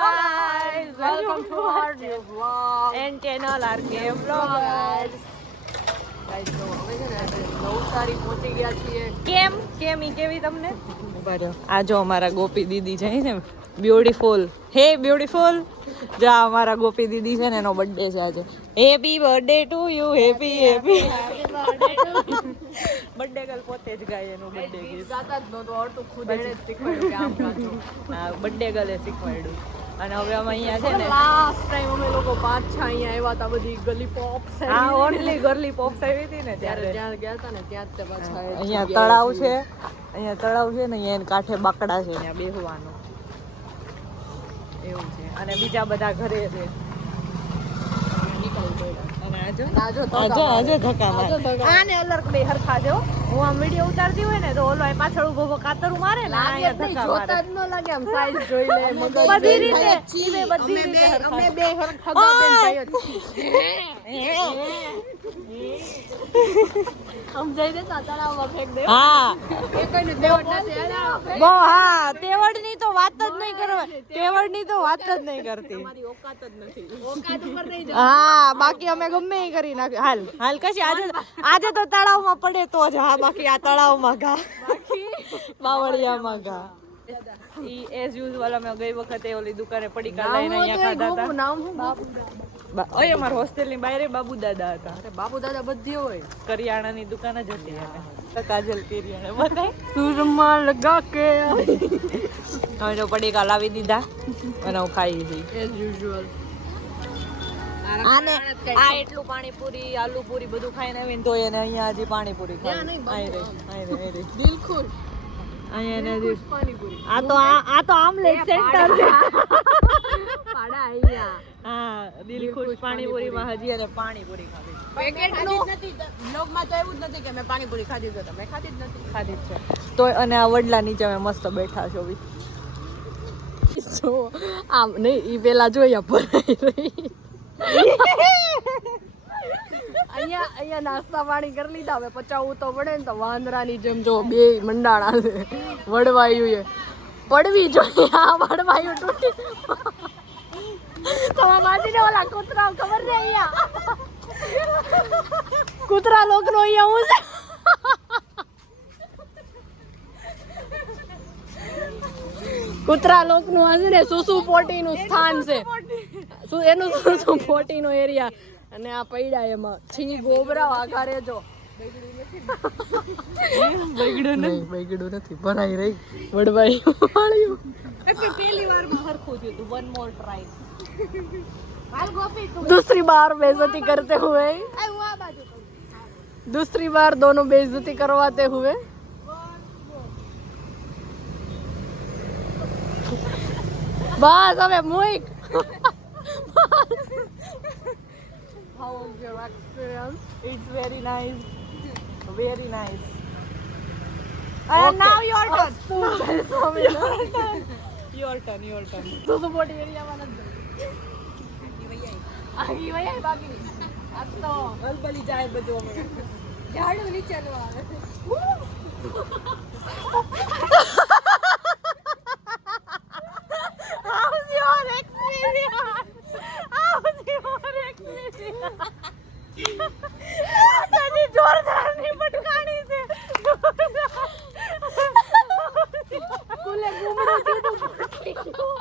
guys, welcome to our new vlog and channel RK Vloggers. Guys, તો હવે છે ને નવસારી પહોંચી ગયા છીએ. કેમ ઈ કેવી તમને? બરાબર. આ જો અમારા ગોપી દીદી છે ને, બ્યુટીફુલ. હે બ્યુટીફુલ. જા અમારા ગોપી દીદી છે ને, એનો બર્થડે છે આજે. Happy birthday to you. Happy birthday to birthday girl પોતે જ ગાય એનું બર્થડે ગીત. ગાતા જ નહોતો આવડતું, ખુદ એને જ શીખવાડ્યું કે આમ ગાતું. હા, બર્થડે ગર્લે શીખવાડ્યું. અને હવે અમે અહીંયા છે ને લાસ્ટ ટાઈમ અમે લોકો પાછા અહીંયા આવ્યા હતા, બધી ગલી પોપ્સ. હા, ઓનલી ગર્લી પોપ્સ આવી હતી ને ત્યારે જ્યાં ગયા હતા ને ત્યાં જ પાછા. અહીંયા તળાવ છે, ને અહીંયા કાંઠે બાકડા છે, ત્યાં બેસવાનું એવું છે. અને બીજા બધા ઘરે છે. આને અલર્ટ બે હરખા જો. હું આમ વિડિયો ઉતારતી હોય ને તો ઓલો પાછળ ઉભો કાતરું મારે ને અહીંયા ધક્કા મારે. જોતા જ ન લાગે આમ સાઈઝ જોઈ લે મગજ બધી રીતે. બધી રીતે અમે બે હરખા બેન ભાઈઓ સમજાઈ દે તારામાં ફેંક દે. હા, એ કોઈનું તેવડ નથી. બહુ હા, તેવડની તો વાત જ નહીં કરવા. તેવડની તો વાત જ નહીં કરતી. તમારી ઓકાત જ નથી. ઓકાત ઉપર નહીં જાવ. હા, બાકી અમે ગમે એ કરી નાખ્યું. હાલ કશી આજે તો તળાવમાં પડે તો જ. હા, બાકી આ તળાવમાં ઘા, બાકી બાવળિયામાં ઘા. ઈ એઝ યુઝ્યુઅલ અમે ગઈ વખતે ઓલી દુકાને પડીકા લઈને અહીંયા ખાધા હતા. નામ શું? ઓય અમાર હોસ્ટેલની બહાર બાબુ દાદા હતા. અરે બાબુ દાદા બધી હોય. કરિયાણાની દુકાન જ હતી એને. કાજલ કરિયાણા બતાય સુરમાં લગા કે હવે જો પડીકા લાવી દીધા અને હું ખાઈ ગઈ એઝ યુઝ્યુઅલ. આને આ એટલું પાણીપુરી આલુ પૂરી બધું ખાઈને આવીને તો એને અહીંયા હજી પાણીપુરી ખાઈ રહી દિલ ખુશ. અહીંયા પાણીપુરી આ તો આમલેટ સેન્ટર છે. પાડા અહીંયા. હા, દિલ ખુશ પાણીપુરીમાં હજી એને પાણીપુરી ખાધી. પેકેટનું નથી બ્લોગમાં તો એવું જ નથી કે મેં પાણીપુરી ખાધી તો તમે ખાધી જ નથી. ખાધી જ છે તો. અને આ વડલા નીચે અમે મસ્ત બેઠા છો બી. જો આમ નહીં, ઈ પેલા જોયા ભરાઈ રહી. અહીંયા નાસ્તા પાણી કરી લીધા. હવે પચાવવું તો પડે ને, તો વાંદરાની જેમ જો બે મંડાણા છે. વડવાયું પડવી જોઈએ. આ વડવાયું તૂટી. તમારા માજીને ઓલા કૂતરા ખબર છે અહીંયા કૂતરા લોકનો અહીંયા હું છે. કૂતરા લોકનું હશે ને સુસુ પોટીનું સ્થાન છે. એનું સુસુ પોટીનો એરિયા. અને આ પૈડા એમાં છી ગોબરા આઘારે જો. બગડ્યું નથી ભરાઈ રહી વડવાઈ વાળ્યું. પહેલી વારમાં હરખું થયું હતું. One more try. दूसरी बार बेइज्जती करते हुए दूसरी बार दोनों बेइज्जती करवाते हुए बस હવે મોઈક. How was your experience? It's very nice. And now your turn. Your turn. તો મોટી એરિયામાં નથી. આગી વઈ બાકી આ તો ગલબલી જાય બધું. અમે ઝાડુ નીચેનું આવે. How's your experience? તાજી જોરદારની પટકાણી છે. કુલે ગુમડું દીધું.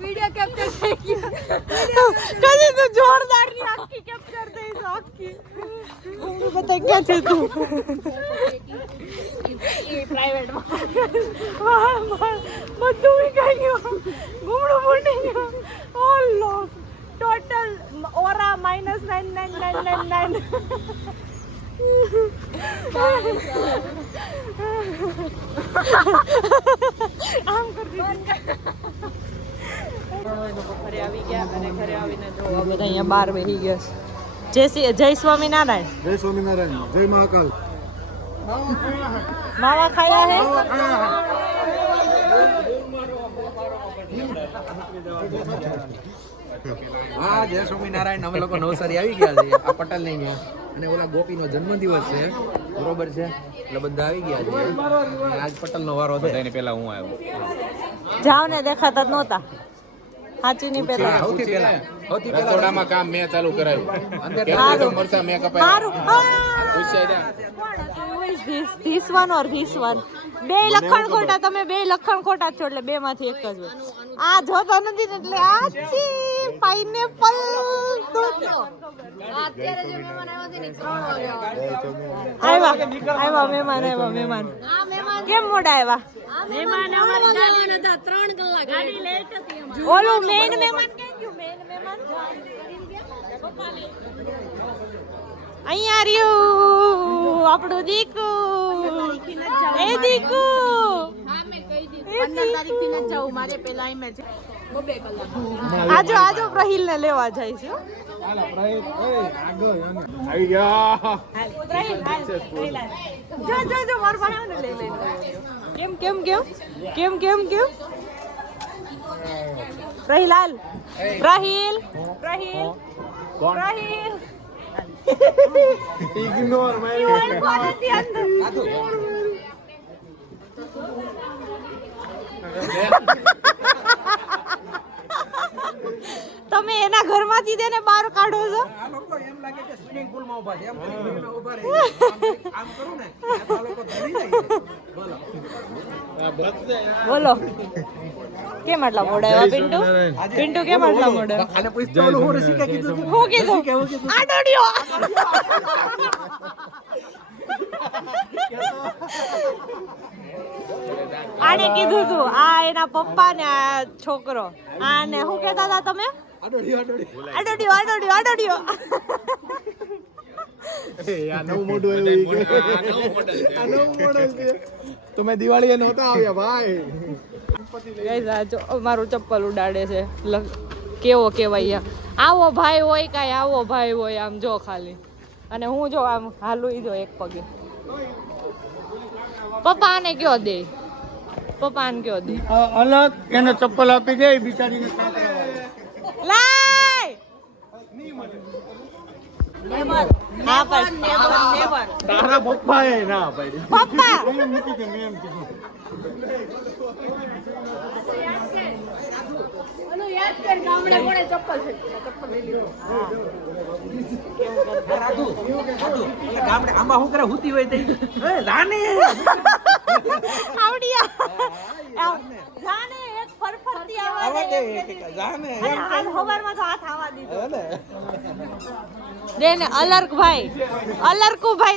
वीडियो कैप्चर થઈ ગયો. કદી તો જોરદાર ની આખી કેપ્ચર થઈ છે આખી. બતા ક્યાં છે તું? એ પ્રાઇવેટ માં બધું વિકાઈ ગયું. ગુમડું ફૂટી ગયું. ઓલ લોસ ટોટલ ઓરા -999999. આમ કરતી ઘરે આવી ગયા. અને ઘરે આવીને જો બધા અહીંયા બહાર બેસી ગયા. જય સ્વામિનારાયણ. જય સ્વામિનારાયણ. જય મહાકાલ. માવા ખાયા હે. હા જય સ્વામિનારાયણ. અમે લોકો નવસારી આવી ગયા છે આ પટેલ ને ગયા અને ઓલા ગોપીનો જન્મદિવસ છે બરોબર છે એટલે બધા આવી ગયા છે અને આજ પટેલનો વારો હતો એને પહેલા હું આવ્યો. જાવ ને દેખાતા જ નહોતા સાચી ની પેલા સૌથી પહેલા રસોડામાં કામ મેં ચાલુ કરાવ્યું. હારું. મરચા મેં કપાયા. This one or this one બે લખણ ખોટા. તમે બે લખણ ખોટા છો એટલે બે માંથી એક જ હોય. આ જોતો નથી ને એટલે આ પાઇનેપલ અત્યારે જે મહેમાન આવ્યા છે ને 3 વાગે આવ્યા મહેમાન. કેમ મોડા આવ્યા? મહેમાન આવવાના હતા 3 કલાક ગાડી લેટ હતી અમારી. ઓલું મેઈન મહેમાન ક્યાં ગયું? મેઈન મહેમાન અહીંયા રહ્યું આપણું દીકુ. એ દીકુ હા મેં કહી દીધું 15 તારીખ થી ન જાઉં મારે પહેલા અહીં મેં 2 કલાક આજો પ્રહિલ ને લેવા જઈશું. આવી ગયા. જો માર બનાવ ને લઈ કેમ પ્રહિલાલ પ્રહિલ ઇગ્નોર તમે એના ઘરમાંથી તેને બહાર કાઢો છો. આ લોકો એમ લાગે કે સ્વિમિંગ પુલમાં ઊભા છે એમ કરીને ઊભા રહે આમ કરું ને આ લોકો ધરી જાય છે. બોલો બોલો કેમ આટલા મોડા આવ્યા પિન્ટુ કેમ આટલા મોડા? આને પૂછતો ઓલું હું રસિકા કીધું હું કીધું આ દોડ્યો. આને કીધું તું આ એના પપ્પા ને આ છોકરો આને શું કહેતા હતા તમે? આડોડિયો. નવું મોઢું તમે દિવાળી નહોતા આવ્યા ભાઈ. ગાઈસ આ જો મારું ચપ્પલ ઉડાડે છે. કેવો કેવાય આવો ભાઈ હોય કાંઈ આવો ભાઈ હોય આમ જો ખાલી. અને હું જો આમ હાલું જો એક પગે. પપ્પા આને કયો દે અલગ એને ચપ્પલ આપી દે બિચારીને લાય હા પણ તારા પપ્પા એ ના પાડી. પપ્પા મૂકી દે મેં એમ કીધું. યાદ કર ગામડે કોણે ચપ્પલ છે ચપ્પલ લઈ લીધો. રાધુ ગામડે આંબા હું કરે હુતી હોય તે રાને આવડિયા જાને એક ફરફરતી આવાજ જાને હાલ હવારમાં તો હાથ આવા દીધો દે ને અલર્કભાઈ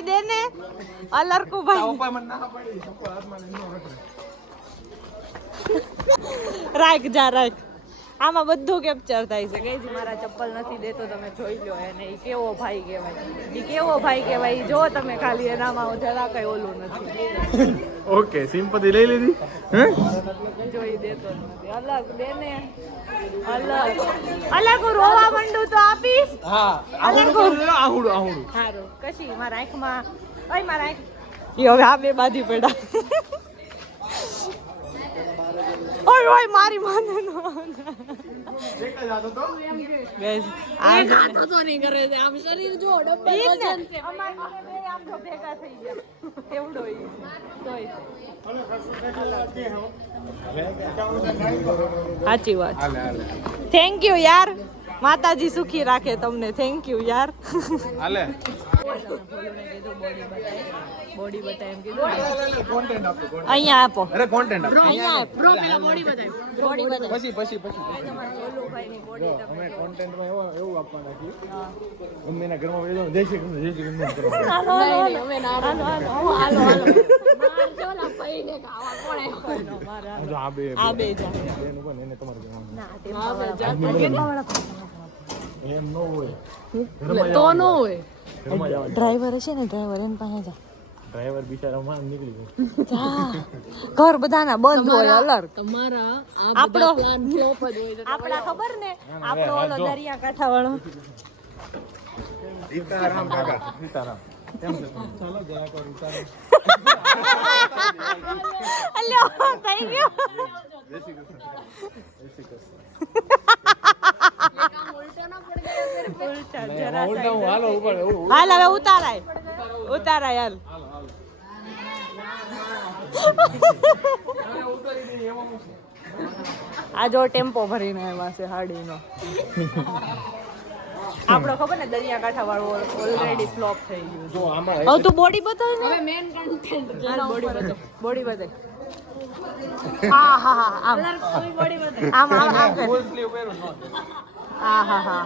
દે ને અલર્કુભાઈ રાખ આમાં બધું કેપ્ચર થાય છે. કઈ મારા ચપ્પલ નથી દેતો તમે જોઈ લો એને. ઈ કેવો ભાઈ કહેવાય જો તમે ખાલી એનામાં જરા કઈ ઓલું નથી. ઓકે સિમ્પથી લઈ લીધી. હે જોઈ દેતો નથી. અલગ બેને અલગ રોવા મંડું તો આપીશ. હા આહુડું સારું કશી મારા આંખમાં મારા આંખ હવે આ બે બાધી પડ્યા. ઓય મારી માને નો ગાઈસ આ ખાતો તો નહીં કરે છે આમ શરીર જો ડબ્બે વજન છે. અમાર બે આમ તો ભેગા થઈ ગયા એવડો ઈ તોય સાચી વાત. થેન્ક યુ યાર. માતાજી સુખી રાખે તમને. થેન્ક યુ યાર. હાલે બોડી બતાય એમ કીધું. અહીંયા આપો. અરે કોન્ટેન્ટ આપો. અહીંયા બ્રો પેલા બોડી બતાય. બોડી બતાય. પછી ઓલુભાઈની બોડી અમે કોન્ટેન્ટમાં એવું આપવાના છીએ મમ્મીના ઘરમાં જય શ્રી કૃષ્ણ હાલો અમે ના હાલો મારજો લા પઈને ખાવા કોણે આ બે જા એને તમારે જવાનું ના તે એમ ન હોય તો ન હોય. ડ્રાઈવર હશે ને ડ્રાઈવર એન પાસે જા. ડ્રાઈવર બિચારા માં નીકળી જા ઘર બધાના બંધ હોય અલર્ટ. તમારા આપણો પ્લાન ફ્લોપ જ હોય. આપણા ખબર ને આપણો ઓલો દરિયા કાંઠા વાળો સીતારામ કાકા સીતારામ કેમ છે ચાલો જરા કો ઉતારો અલ્યો થઈ ગયો. જય શ્રી કૃષ્ણ ઉલટા જરા ઉલટા હું હાલો ઉપર એવું હાલ હવે ઉતારાય હાલ આ જો ટેમ્પો ભરીને આવ્યા છે હાડીનો આપણો ખબર ને દરિયાકાંઠા વાળો ઓલરેડી ફ્લોપ થઈ ગયું જો આમાં હવે તું બોડી બતાવ ને હવે મેન કન્ટેન્ટ બોડી બતાવ હા હા હા આમ આમ આમ આમ કર. ફૂલ સ્લીવ પહેરું હા હા હા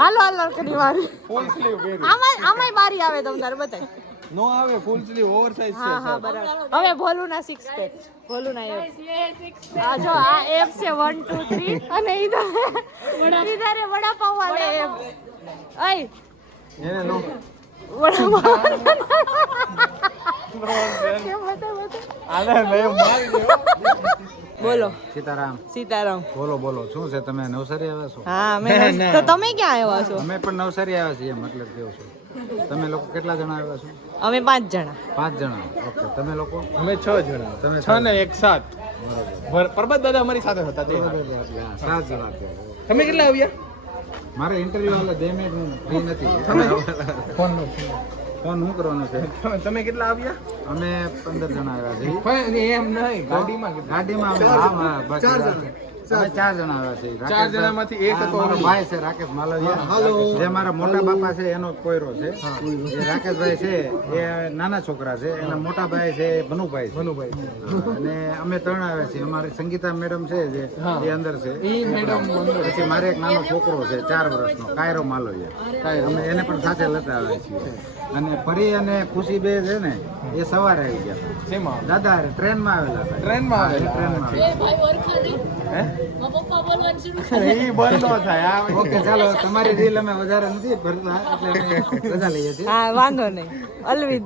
હાલો હાલો કરી મારી ફૂલ સ્લીવ પહેરું આમાંય મારી આવે તમ તારે બતાય નો આવે ફૂલ સ્લીવ ઓવરસાઇઝ છે હા હા બરાબર હવે ભોલું ના 6 પેક ભોલું ના એપ આ જો આ એપ છે 1 2 3 અને ઇધર વડાપાવ વાલે એપ અય એને નો વડાપાવ કેમ બતા આને મેં મારી દો બોલો સીતારામ બોલો બોલો શું છે તમે નવસારી આવ્યા છો હા મેં તો તમે ક્યાં આવ્યા છો અમે પણ નવસારી આવ્યા છીએ મતલબ કેવું છું તમે લોકો કેટલા જણા આવ્યા છો અમે 5 જણા 5 જણા ઓકે તમે લોકો અમે 6 જણા તમે 6 ને 1 7 પરબત દાદા અમારી સાથે હતા તે એટલે 7 જણા છે તમે કેટલા આવ્યા મારે ઇન્ટરવ્યુ હાલે 2 મિનિટ હું ફ્રી નથી ફોન હું કરવાનો છે તમે કેટલા આવ્યા અમે 15 જણા આવ્યા છીએ પણ એમ નહીં ગાડીમાં ગાડીમાં અમે હા બસ 4 જણા આવ્યા છીએ 4 જણામાંથી એક હતો મારો ભાઈ છે રાકેશ માલવિયા જે મારા મોટા બાપા છે એનો કોયરો છે એ રાકેશભાઈ છે એ નાના છોકરા છે એના મોટા ભાઈ છે ભનુભાઈ છે. અને અમે 3 આવ્યા છીએ અમારી સંગીતા મેડમ છે જે એ અંદર છે ઈ મેડમ પછી મારે એક નાનો છોકરો છે 4 વર્ષનો કાયરો માલવિયા અમે એને પણ સાથે લેતા આવ્યા છીએ અને પરી અને ખુશી બે છે ને એ સવારે આવી ગયા શેમાં દાદા ટ્રેનમાં આવેલા હતા ટ્રેનમાં આવેલા ટ્રેનમાં ભાઈ ઓળખાતી હે પપ્પા બોલવાનું શરૂ ઈ બંધ ન થાય આ ઓકે ચાલો તમારી રીલ અમે વધારે નથી ભરતા એટલે અમે રજા લઈએ છીએ હા વાંધો નહીં અલવિદ